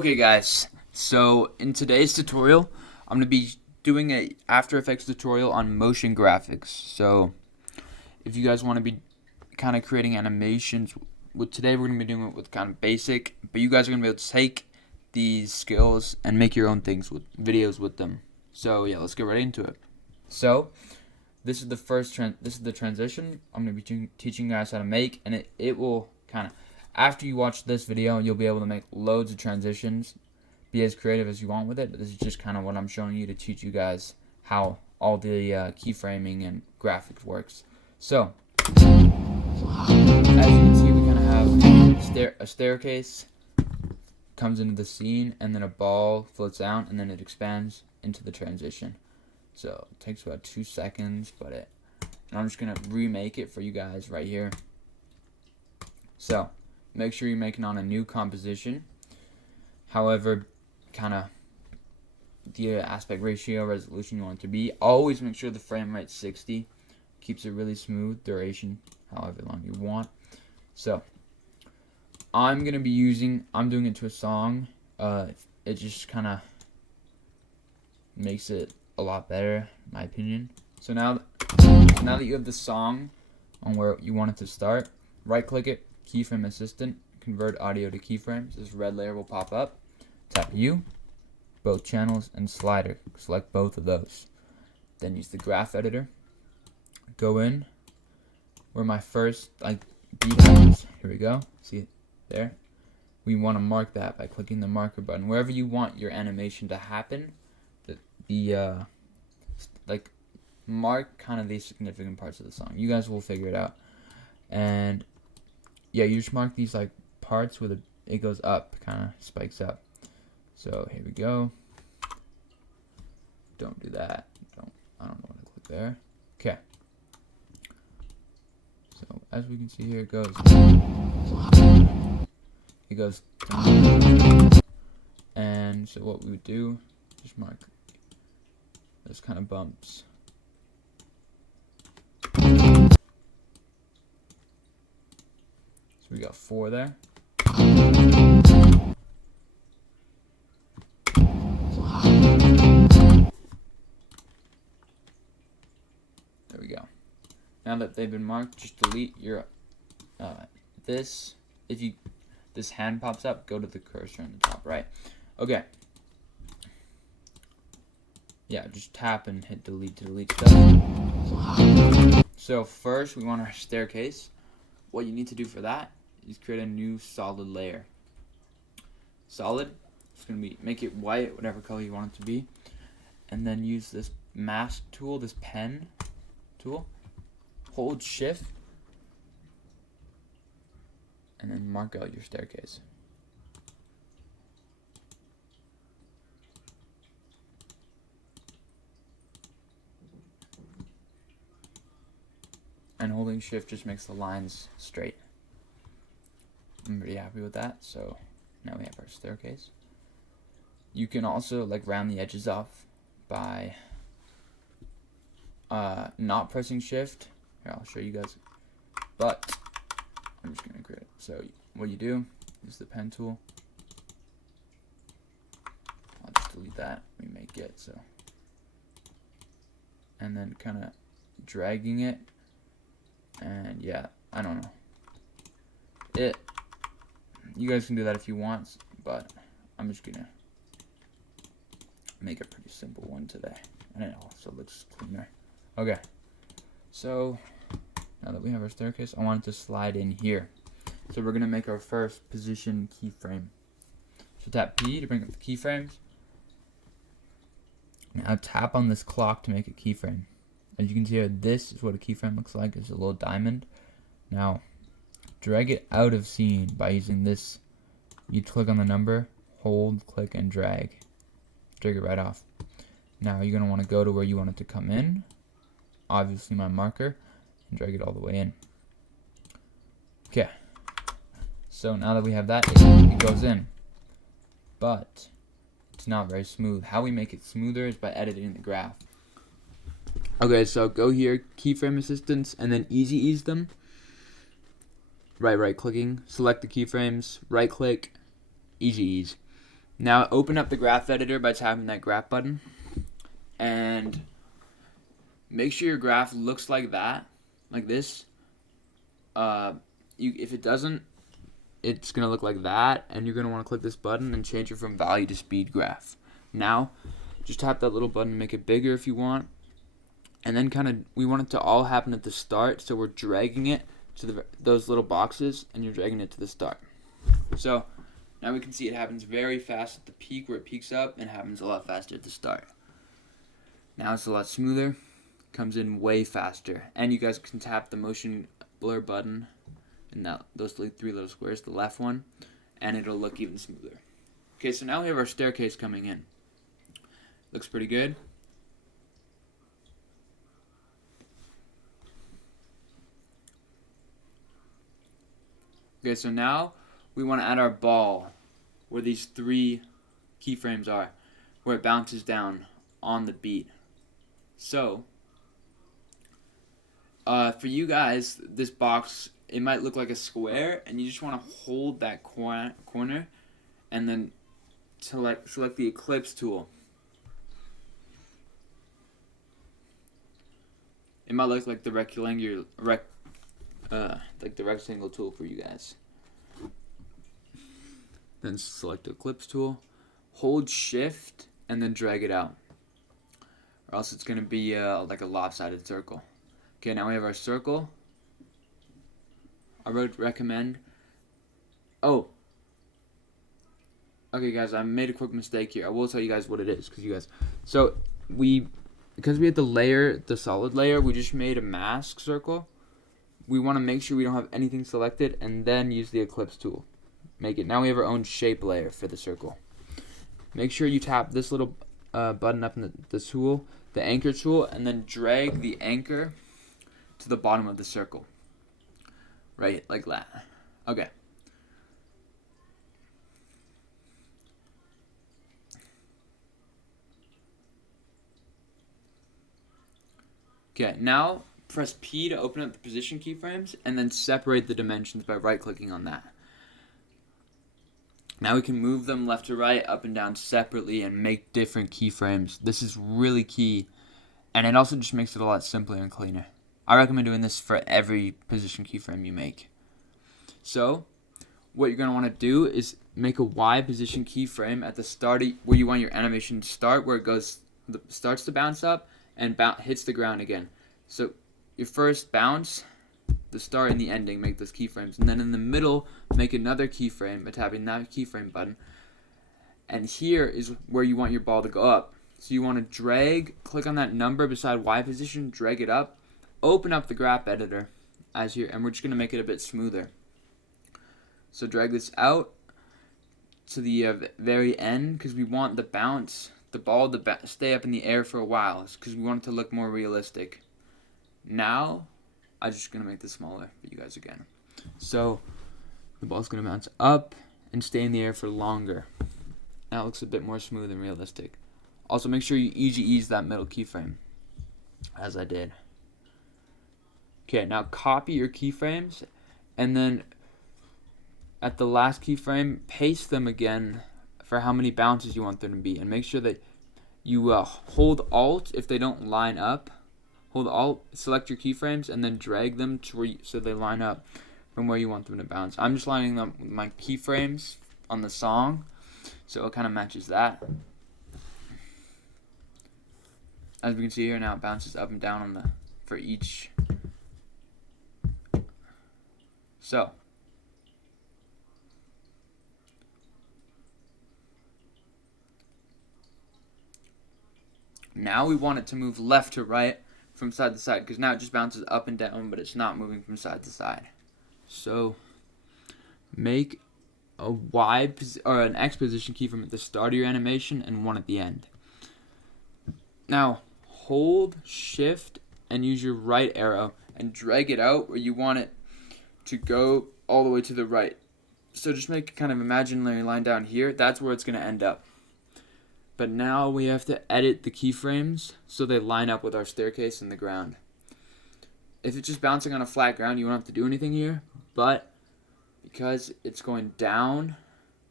Okay guys, so in today's tutorial, I'm going to be doing a After Effects tutorial on motion graphics. So if you guys want to be kind of creating animations, today we're going to be doing it with kind of basic, but you guys are going to be able to take these skills and make your own things with videos with them. So yeah, let's get right into it. So this is the first this is the transition I'm going to be teaching you guys how to make, and it will kind of, after you watch this video, you'll be able to make loads of transitions, be as creative as you want with it. This is just kind of what I'm showing you to teach you guys how all the keyframing and graphics works. So as you can see, we kind of have a staircase comes into the scene, and then a ball floats out, and then it expands into the transition. So it takes about 2 seconds, and I'm just gonna remake it for you guys right here. So make sure you're making on a new composition. However, kind of the aspect ratio, resolution you want it to be. Always make sure the frame rate's 60. Keeps it really smooth. Duration, however long you want. So I'm doing it to a song. It just kind of makes it a lot better, in my opinion. So now that you have the song on where you want it to start, right click it, keyframe assistant, convert audio to keyframes. This red layer will pop up. Tap U, both channels, and slider. Select both of those. Then use the graph editor. Go in where my first beat happens. Here we go. See it there? We want to mark that by clicking the marker button. Wherever you want your animation to happen, mark kind of the significant parts of the song. You guys will figure it out. And yeah, you just mark these parts where it goes up, kind of spikes up. So here we go. Don't do that. I don't want to click there. Okay. So as we can see here, it goes. And so what we would do, just mark those kind of bumps. So we got 4 there. There we go. Now that they've been marked, just delete your this. If this hand pops up, go to the cursor in the top right. Okay. Yeah, just tap and hit delete to delete stuff. So first, we want our staircase. What you need to do for that is create a new solid layer. Solid, it's gonna make it white, whatever color you want it to be, and then use this mask tool, this pen tool. Hold shift, and then mark out your staircase. And holding shift just makes the lines straight. I'm pretty happy with that. So now we have our staircase. You can also round the edges off by not pressing shift. Here, I'll show you guys. But I'm just gonna create it. So what you do is the pen tool. I'll just delete that. Remake it. So, and then kind of dragging it. And yeah, I don't know. You guys can do that if you want, but I'm just gonna make a pretty simple one today, and it also looks cleaner. Okay, so now that we have our staircase, I want it to slide in here. So we're gonna make our first position keyframe. So tap P to bring up the keyframes. Now tap on this clock to make a keyframe. As you can see here, this is what a keyframe looks like. It's a little diamond. Now, drag it out of scene by using this. You click on the number, hold, click, and drag. Drag it right off. Now, you're going to want to go to where you want it to come in. Obviously, my marker. And drag it all the way in. Okay. So, now that we have that, it goes in. But it's not very smooth. How we make it smoother is by editing the graph. Okay, so go here, keyframe assistance, and then easy ease them. Right clicking, select the keyframes, right click, easy ease. Now open up the graph editor by tapping that graph button, and make sure your graph looks like that, like this. If it doesn't, it's going to look like that, and you're going to want to click this button and change it from value to speed graph. Now, just tap that little button and make it bigger if you want. And then we want it to all happen at the start, so we're dragging it to those little boxes, and you're dragging it to the start. So now we can see it happens very fast at the peak where it peaks up, and happens a lot faster at the start. Now it's a lot smoother, comes in way faster, and you guys can tap the motion blur button and those three little squares, the left one, and it'll look even smoother. Okay, so now we have our staircase coming in. Looks pretty good. Okay, so now we want to add our ball where these 3 keyframes are, where it bounces down on the beat. So, for you guys, this box, it might look like a square, and you just want to hold that corner and then select the ellipse tool. It might look like the rectangle tool for you guys. Then select the ellipse tool, hold shift, and then drag it out, or else it's going to be like a lopsided circle. Okay, now we have our circle. I would recommend, okay guys, I made a quick mistake here. I will tell you guys what it is, because we had the solid layer, we just made a mask circle. We want to make sure we don't have anything selected, and then use the ellipse tool. Now we have our own shape layer for the circle. Make sure you tap this little button up in the tool, the anchor tool, and then drag the anchor to the bottom of the circle. Right, like that. Okay. Okay, now press P to open up the position keyframes, and then separate the dimensions by right-clicking on that. Now we can move them left to right, up and down separately, and make different keyframes. This is really key, and it also just makes it a lot simpler and cleaner. I recommend doing this for every position keyframe you make. So, what you're going to want to do is make a Y position keyframe at the start where you want your animation to start, where it starts to bounce up and hits the ground again. So, your first bounce, the start and the ending, make those keyframes, and then in the middle make another keyframe by tapping that keyframe button, and here is where you want your ball to go up. So you want to click on that number beside Y position, drag it up, open up the graph editor as here, and we're just going to make it a bit smoother. So drag this out to the very end, because we want the ball to stay up in the air for a while, because we want it to look more realistic. Now I'm just going to make this smaller for you guys again. So the ball's going to bounce up and stay in the air for longer. Now it looks a bit more smooth and realistic. Also make sure you ease that middle keyframe, as I did. Okay, now copy your keyframes, and then at the last keyframe, paste them again for how many bounces you want them to be, and make sure that you hold Alt if they don't line up. Hold Alt, select your keyframes, and then drag them to so they line up from where you want them to bounce. I'm just lining them with my keyframes on the song, so it kind of matches that. As we can see here now, it bounces up and down for each. So now we want it to move left to right from side to side, because now it just bounces up and down, but it's not moving from side to side. So make a Y or an X position keyframe at the start of your animation and one at the end. Now hold shift and use your right arrow and drag it out where you want it to go all the way to the right. So just make a kind of imaginary line down here. That's where it's going to end up. But now we have to edit the keyframes so they line up with our staircase and the ground. If it's just bouncing on a flat ground, you won't have to do anything here. But because it's going down,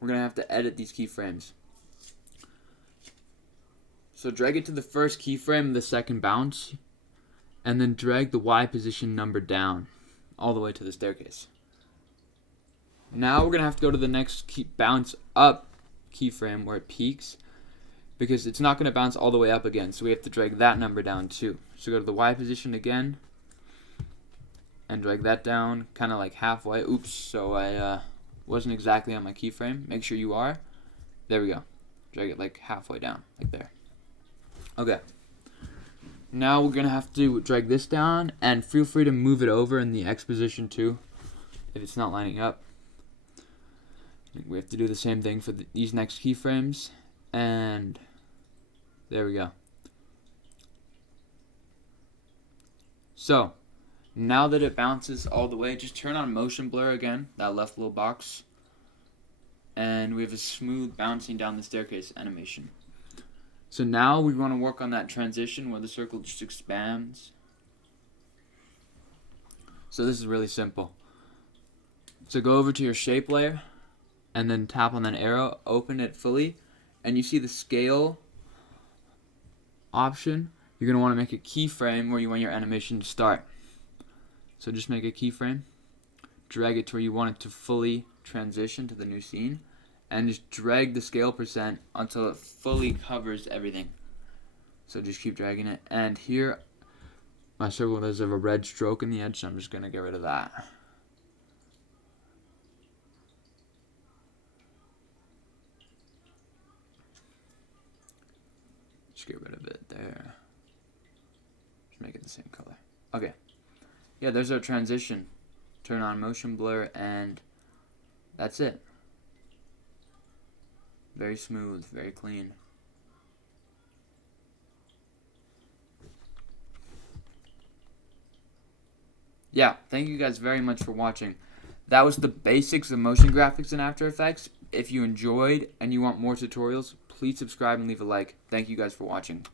we're going to have to edit these keyframes. So drag it to the first keyframe of the second bounce, and then drag the Y position number down all the way to the staircase. Now we're going to have to go to the next bounce up keyframe where it peaks, because it's not going to bounce all the way up again, so we have to drag that number down too. So go to the Y position again, and drag that down kind of like halfway. Oops, so I wasn't exactly on my keyframe. Make sure you are. There we go. Drag it like halfway down, like there. Okay. Now we're going to have to drag this down, and feel free to move it over in the X position too, if it's not lining up. We have to do the same thing for these next keyframes, and there we go. So, now that it bounces all the way, just turn on motion blur again, that left little box, and we have a smooth bouncing down the staircase animation. So now we want to work on that transition where the circle just expands. So this is really simple. So go over to your shape layer, and then tap on that arrow, open it fully, and you see the scale option. You're going to want to make a keyframe where you want your animation to start. So just make a keyframe, drag it to where you want it to fully transition to the new scene, and just drag the scale percent until it fully covers everything. So just keep dragging it, and here my circle does have a red stroke in the edge, so I'm just going to get rid of that. Just get rid of it there. Just make it the same color. Okay. Yeah, there's our transition. Turn on motion blur, and that's it. Very smooth, very clean. Yeah, thank you guys very much for watching. That was the basics of motion graphics in After Effects. If you enjoyed and you want more tutorials, please subscribe and leave a like. Thank you guys for watching.